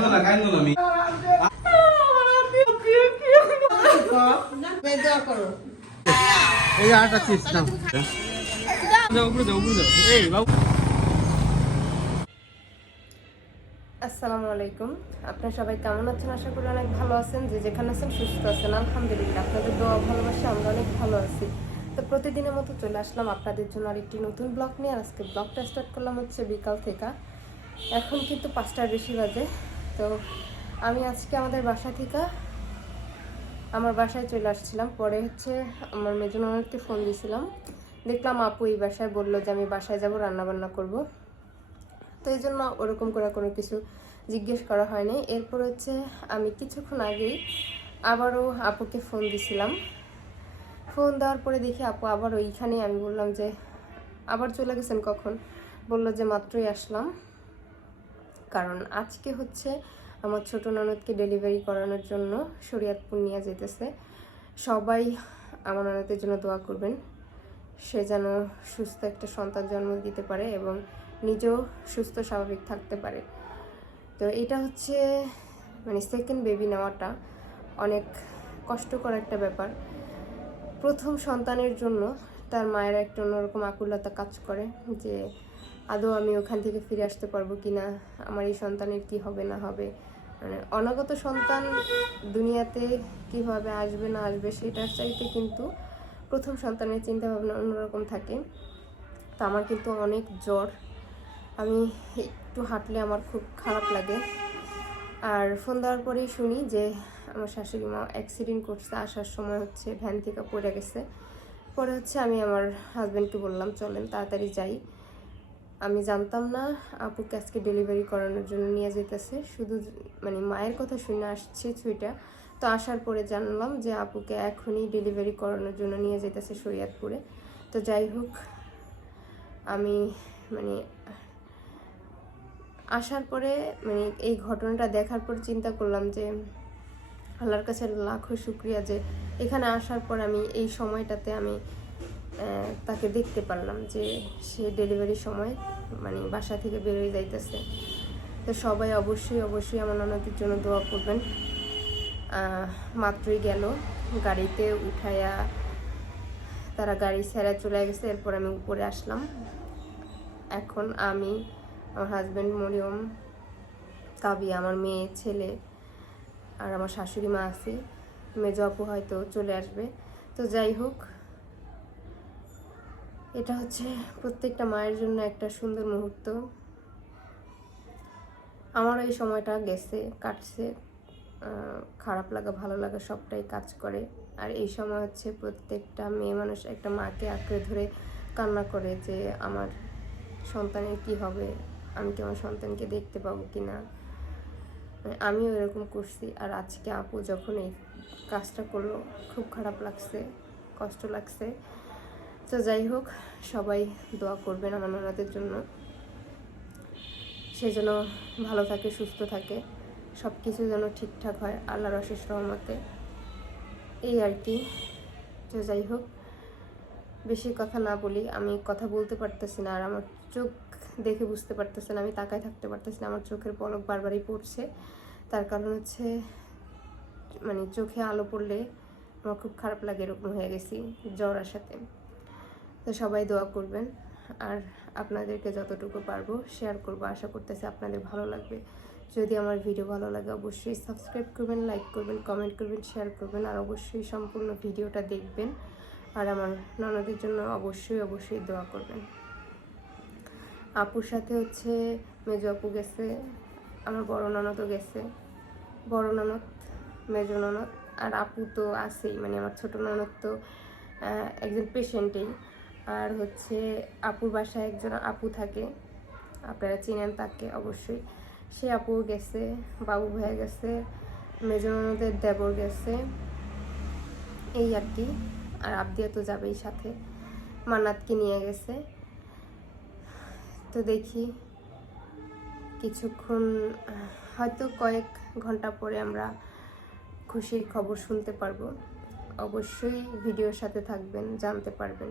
কান্দো না কান্দো না আমি। দোয়া করো এই আটা চিপস নাও। যাও উপরে যাও উপরে যাও এই বাবু আসসালামু আলাইকুম। আপনারা সবাই কেমন আছেন? আশা করি অনেক ভালো আছেন। যে যেখানে আছেন সুস্থ আছেন। আলহামদুলিল্লাহ আপনাদের দোয়া ভালোবাসা আমরা অনেক ভালো আছি। তো প্রতিদিনের মতো চলে আসলাম আপনাদের জন্য আরেকটি নতুন ব্লগ নিয়ে। আজকে ব্লগটা স্টার্ট করলাম হচ্ছে বিকাল থেকে। এখন কিন্তু পাঁচটার বেশি বাজে। তো আমি আজকে আমাদের বাসা থেকে আমার বাসায় চলে আসছিলাম। পরে হচ্ছে আমার মেজনকে ফোন দিয়েছিলাম। দেখলাম আপু এই বাসায় বলল যে আমি বাসায় যাব রান্না বান্না করব। তো এই জন্য ওরকম করে কোনো কিছু জিজ্ঞেস করা হয়নি। এরপর হচ্ছে আমি কিছুক্ষণ আগেই আবারও আপুকে ফোন দিছিলাম। ফোন দেওয়ার পরে দেখি আপু আবার ওইখানেই। আমি বললাম যে, আবার চলে গেছেন কখন? বলল যে, মাত্রই আসলাম। কারণ আজকে হচ্ছে আমার ছোট ননদকে ডেলিভারি করানোর জন্য শরীয়তপুর নিয়ে যেতেছে সবাই আমার ননদের জন্য দোয়া করবেন। সে যেন সুস্থ একটা সন্তান জন্ম দিতে পারে এবং নিজেও সুস্থ, স্বাভাবিক থাকতে পারে। তো এটা হচ্ছে মানে সেকেন্ড বেবি নেওয়াটা অনেক কষ্টকর একটা ব্যাপার। প্রথম সন্তানের জন্য তার মায়ের একটা অন্যরকম আকুলতা কাজ করে যে আদৌ আমি ওখান থেকে ফিরে আসতে পারব কি না আমার এই সন্তানের কি হবে না হবে? মানে অনাগত সন্তান দুনিয়াতে কীভাবে আসবে না আসবে সেটার চাইতে কিন্তু প্রথম সন্তানের চিন্তা ভাবনা অন্যরকম থাকে। তো আমার কিন্তু অনেক জ্বর। আমি একটু হাঁটলে আমার খুব খারাপ লাগে। আর ফোন দেওয়ার পরেই শুনি যে আমার শাশুড়ি মা অ্যাক্সিডেন্ট করছে, আসার সময় হচ্ছে ভ্যান থেকে পড়ে গেছে। পরে হচ্ছে আমি আমার হাজব্যান্ডকে বললাম, চলেন, তাড়াতাড়ি যাই। আমি জানতাম না আপুকে আজকে ডেলিভারি করানোর জন্য নিয়ে যেতেছে। শুধু মানে মায়ের কথা শুনে আসছে ছুইটা। তো আসার পরে জানলাম যে আপুকে এখনই ডেলিভারি করানোর জন্য নিয়ে যেতেছে শরীয়তপুরে। তো যাই হোক, আমি মানে আসার পরে মানে এই ঘটনাটা দেখার পর চিন্তা করলাম যে আল্লাহর কাছে লাখো শুক্রিয়া যে এখানে আসার পর আমি এই সময়টাতে আমি তাকে দেখতে পারলাম যে সে ডেলিভারির সময় মানে বাসা থেকে বেরোয় যাইতেছে। তো সবাই অবশ্যই অবশ্যই আমার ননদের জন্য দোয়া করবেন। মাত্রই গেল। গাড়িতে উঠায়া তারা গাড়ি ছেড়ে চলে গেছে। এরপর আমি উপরে আসলাম। এখন আমি আমার হাজব্যান্ড মরিয়ম, কাবি আমার মেয়ে, ছেলে আর আমার শাশুড়ি মা আছে। মেজো আপু হয়তো চলে আসবে। তো যাই হোক এটা হচ্ছে প্রত্যেকটা মায়ের জন্য একটা সুন্দর মুহূর্ত। আমার এই সময়টা গেছে, কাটছে খারাপ লাগা, ভালো লাগা সবটাই কাজ করে। আর এই সময় হচ্ছে প্রত্যেকটা মেয়ে মানুষ একটা মাকে আঁকড়ে ধরে কান্না করে যে, আমার সন্তানের কি হবে? আমি কি আমার সন্তানকে দেখতে পাবো কি না? মানে আমিও এরকম করছি। আর আজকে আপু যখন এই কাজটা করল, খুব খারাপ লাগছে, কষ্ট লাগছে। তো যাই হোক, সবাই দোয়া করবেন আমার ননদের জন্য। সে যেন ভালো থাকে, সুস্থ থাকে সব কিছু যেন ঠিকঠাক হয়, আল্লাহর অশেষ রহমতে। এই আর কি। তো যাই হোক, বেশি কথা না বলি, আমি কথা বলতে পারতেছি না আর আমার চোখ দেখে বুঝতে পারতেছি না আমি তাকায় থাকতে পারতেছি না, আমার চোখের পলক বারবারই পড়ছে। তার কারণ হচ্ছে মানে চোখে আলো পড়লে আমার খুব খারাপ লাগে, এরকম হয়ে গেছি জ্বর আসাতে। তো সবাই দোয়া করবেন। আর আপনাদেরকে যতটুকু পারব শেয়ার করব। আশা করতেছি আপনাদের ভালো লাগবে। যদি আমার ভিডিও ভালো লাগে অবশ্যই সাবস্ক্রাইব করবেন লাইক করবেন কমেন্ট করবেন শেয়ার করবেন। আর অবশ্যই সম্পূর্ণ ভিডিওটা দেখবেন। আর আমার ননদের জন্য অবশ্যই অবশ্যই দোয়া করবেন। আপুর সাথে হচ্ছে মেজো আপু গেছে, আমার বড় ননদও গেছে। বড় ননদ, মেজো ননদ। আর আপু তো আছেই মানে আমার ছোট ননদ তো একজন পেশেন্টেই আর হচ্ছে আপুর বাসায় একজন আপু থাকে, আপনারা চিনেন তাকে অবশ্যই। সে আপু গেছে, বাবু ভাইয়া গেছে, মেজো ননদের দেবর গেছে, এই আর কি। আর আবদিয়া তো যাবেই সাথে, মান্নাতকে নিয়ে গেছে। তো দেখি কিছুক্ষণ, হয়তো কয়েক ঘণ্টা পরে আমরা খুশির খবর শুনতে পারব। অবশ্যই ভিডিওর সাথে থাকবেন, জানতে পারবেন।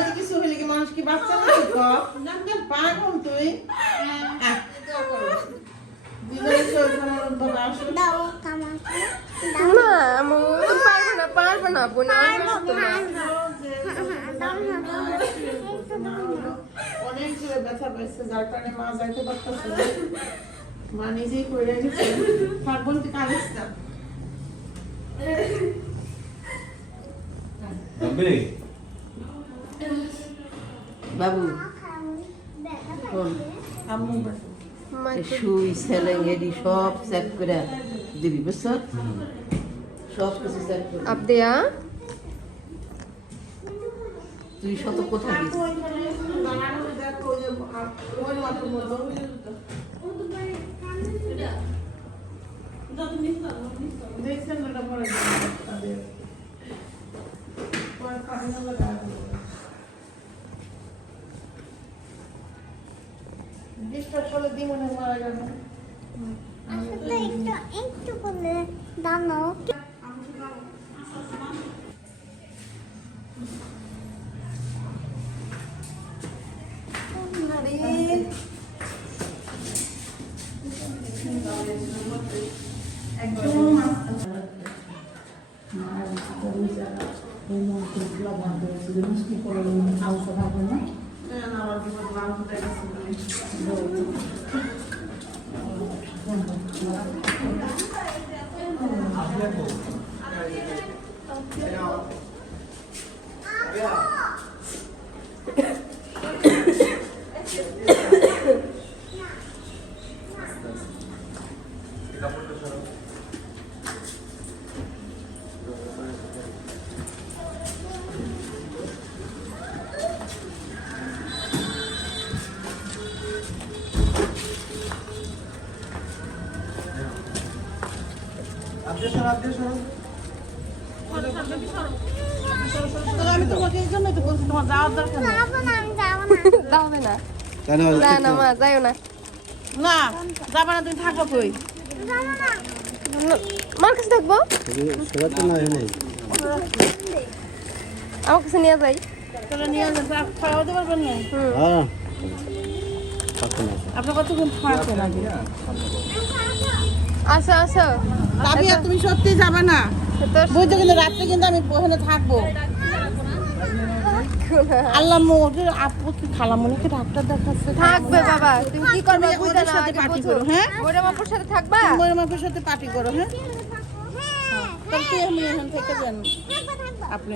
নাকি? কিছু হইলে কি মানুষ কি বাচ্চা নাকি ক? পাগল তুই উদ্যোগে আসো। না আমু পারবে না পারবে না বোন অনেক জোরে ব্যথা পাইছে যার কারণে মা যাইতে পারতেছে না। মা নিজেই করে গেছে থাক বলতে কাঁদিস না বাবু। সুই সেলেং এডি সব চেক করে দিবি বুঝছ? সব কিছু চেক করে আবদিয়া? তুই শত কোথায় গেছিস? দেখছেন না এটা পরে তাদের পরে কাহিনী লাগা ডিস্টার্ব করলে দিমনে মারা যাবে আসলে একটু একটু করলে দানো আমার বিপদ লাভ হতে গেছে আমি তোমাকে এই জন্যই না আমি না। না। কেন? না না মা যাইও না। না যাবে না তুমি থাকো কই? যাব কাছে থাকব? সেটা তো না নেই। আমার কাছে নিয়ে যাই। তাহলে নিয়ে যান খাওয়াতে পারবেন না? হ্যাঁ। আপনার কতক্ষণ আসো আসো। রাবিয়া তুমি সত্যি যাবে না। বুঝতে কিন্তু রাত্রে কিন্তু আমি ওখানে থাকব। আল্লাহ মোকে আপু কি ডাক্তার দেখাচ্ছে। থাকবে বাবা। তুমি কি করবে? না সাথে পার্টি করো, হ্যাঁ? বাপুর সাথে থাকবা? মাপুর সাথে পার্টি করো হ্যাঁ? তাহলে আমি এখান থেকে যান আপনি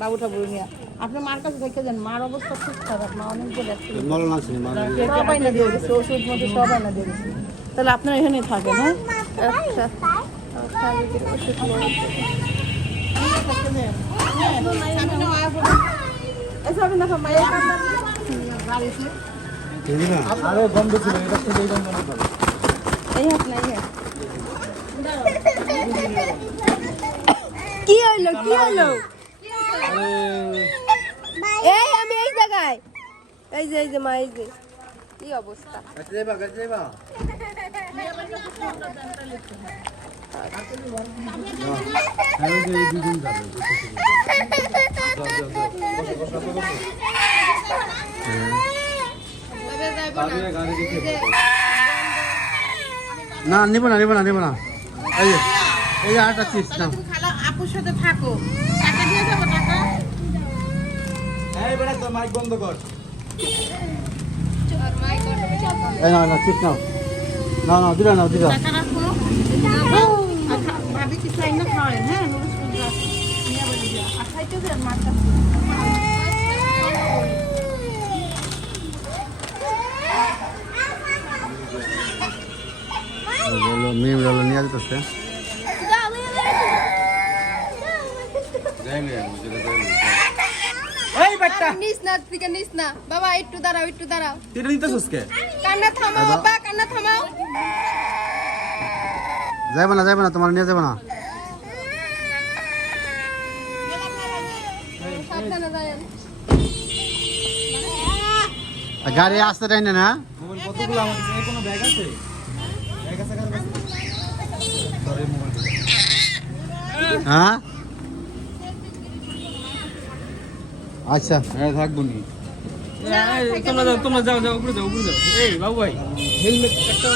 বাবু ঠাকুর নিয়ে। আপনি মার কাছে থেকে যান মার অবস্থা খুব খারাপ মা অনেক যে দেখছেন মরণ আছে সবাই না দিয়ে গেছে ওষুধ মধ্যে সবাই না দিয়ে গেছে তাহলে আপনারা এখানেই থাকেন হ্যাঁ? আচ্ছা। খালি ওষুধ কি হইল কি হইল এই আমি এই জায়গায়। এই যে এই যে মা এই যে। কি অবস্থা? না, নিব না নিব না নিব না। এই যে এই যে আরেকটা চিপস খালা আপুর সাথে থাকো টাকা দিয়ে যাব টাকা এই বেটা তোর মাইক বন্ধ কর এই না না চিপস নাও। না না দিলা নাও দিলা। টাকা রাখো। আর খা- ভাবি কি চাই না খাওয়াই হ্যাঁ নুডলস করে রাখো নিয়ে বলি দিয়া আর খাইতে দেন মার কাছে বলো মেয়ে বলো নিয়ে যেতেছে যাব যাই একটা নিস না থেকে নিস না। বাবা একটু দাঁড়াও একটু দাঁড়াও। তুই নিতেছিস কে? কান্না থামাও বাবা। কান্না থামাও। যাইবে না যাইবে না তোমার নিয়ে যাবে না। সাবধানে যায়েন আর গাড়ি আসতে টাইম না? কতগুলো আমার কাছে? কোনো ব্যাগ আছে? ব্যাগ আছে কার কাছে? ধরে মোবাইল হ্যাঁ? আচ্ছা। হ্যাঁ থাকব নি। তোমরা যাও তোমরা যাও যাও উপরে যাও উপরে যাও। এই বাবু ভাই হেলমেট একটা